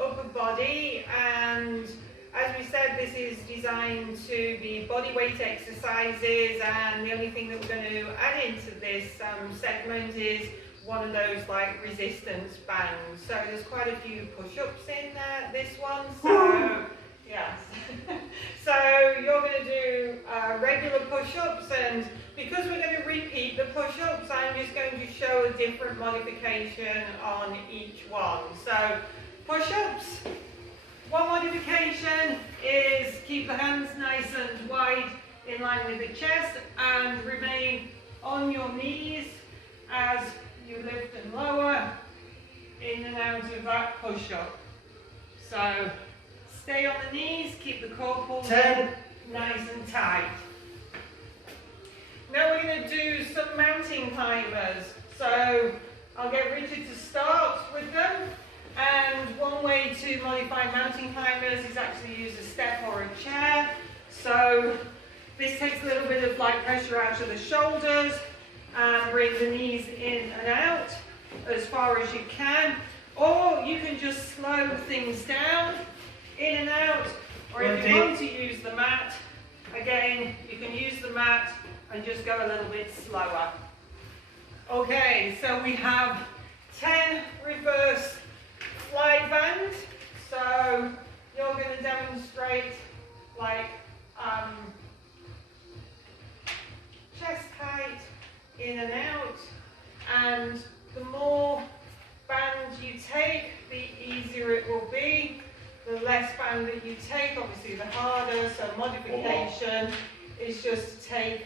upper body, and as we said, this is designed to be body weight exercises, and the only thing that we're going to add into this segment is one of those like resistance bands. So there's quite a few push-ups in this one. So yes. So you're going to do regular push-ups, and because we're going to repeat the push-ups, I'm just going to show a different modification on each one. So push-ups. One modification is keep the hands nice and wide in line with the chest and remain on your knees as you lift and lower in and out of that push-up. So stay on the knees, keep the core pulled in nice and tight. Now we're going to do some mountain climbers. So I'll get Richard to start with them. And one way to modify mountain climbers is actually use a step or a chair. So this takes a little bit of light pressure out of the shoulders and bring the knees in and out as far as you can. Or you can just slow things down, in and out. Or if you want to use the mat, again, you can use the mat and just go a little bit slower. Okay, so we have 10 reverse slide bands. So you're going to demonstrate like chest height, in and out, and the more bands you take, the easier it will be. The less band that you take, obviously the harder. So modification is just to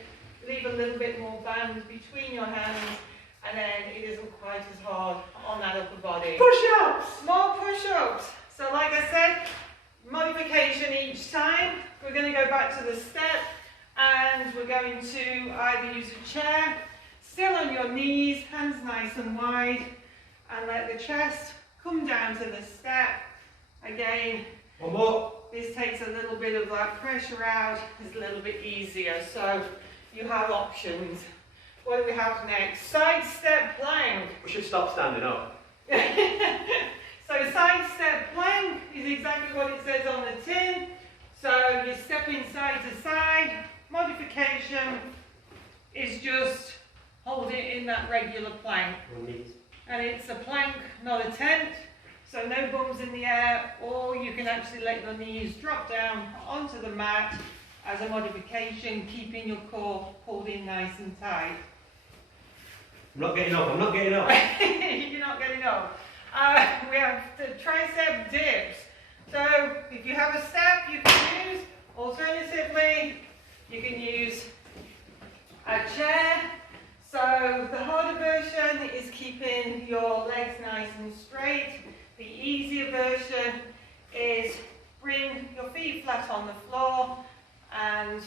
leave a little bit more band between your hands, and then it isn't quite as hard on that upper body. Push-ups! More push-ups. So like I said, modification each time. We're going to go back to the step, and we're going to either use a chair, still on your knees, hands nice and wide, and let the chest come down to the step. Again, one more. This takes a little bit of that pressure out, it's a little bit easier, so you have options. What do we have next? Side step plank. We should stop standing up. So side step plank is exactly what it says on the tin. So you're stepping side to side. Modification is just hold it in that regular plank. And it's a plank, not a tent. So no bums in the air, or you can actually let your knees drop down onto the mat as a modification, keeping your core pulled in nice and tight. I'm not getting up, I'm not getting up. You're not getting up. We have the tricep dips. So if you have a step you can use, alternatively you can use a chair. So the harder version is keeping your legs nice and straight. The easier version is bring your feet flat on the floor and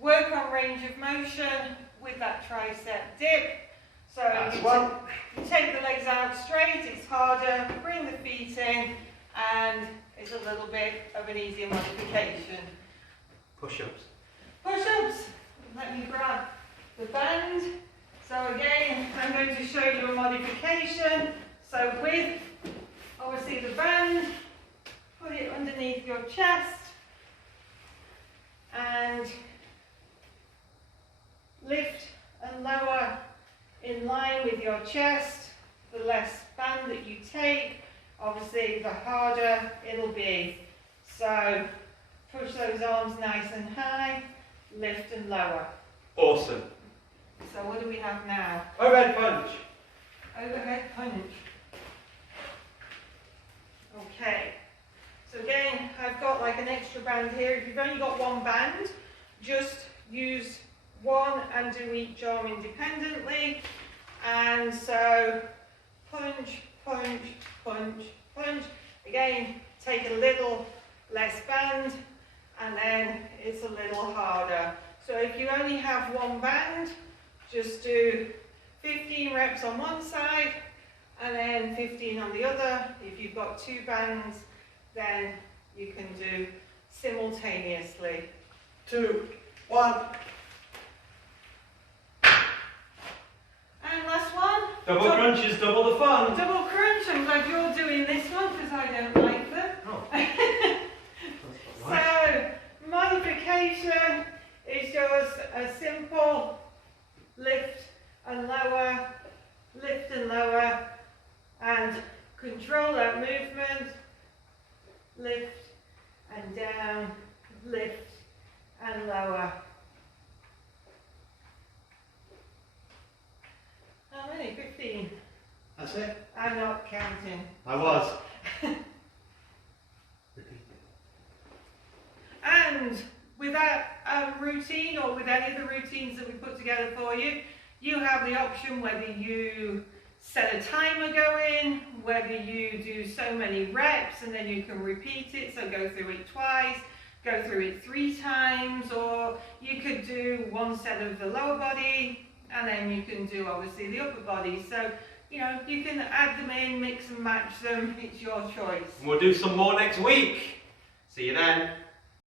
work on range of motion with that tricep dip. So you take the legs out straight, it's harder, bring the feet in, and it's a little bit of an easier modification. Push-ups. Push-ups. Let me grab the band. So again, I'm going to show you a modification. So with, obviously, the band, put it underneath your chest, and lift and lower in line with your chest. The less band that you take, obviously the harder it'll be. So push those arms nice and high, lift and lower. Awesome. So what do we have now? Overhead punch. Overhead punch. Okay. So again, I've got like an extra band here. If you've only got one band, just use one and do each arm independently. And so punch, punch, punch, punch. Again, take a little less band, and then it's a little harder. So if you only have one band, just do 15 reps on one side and then 15 on the other. If you've got two bands, then you can do simultaneously. 2, 1. And last one. Double crunches, double the fun. Double crunch. I'm glad you're doing this one because I don't like them. and down, lift and lower. How many? 15. That's it. I'm not counting. I was. And with that routine, or with any of the routines that we put together for you, you have the option whether you set a timer going, whether you do so many reps and then you can repeat it, so go through it twice, go through it 3 times, or you could do 1 set of the lower body and then you can do obviously the upper body. So, you know, you can add them in, mix and match them, it's your choice. And we'll do some more next week. See you then.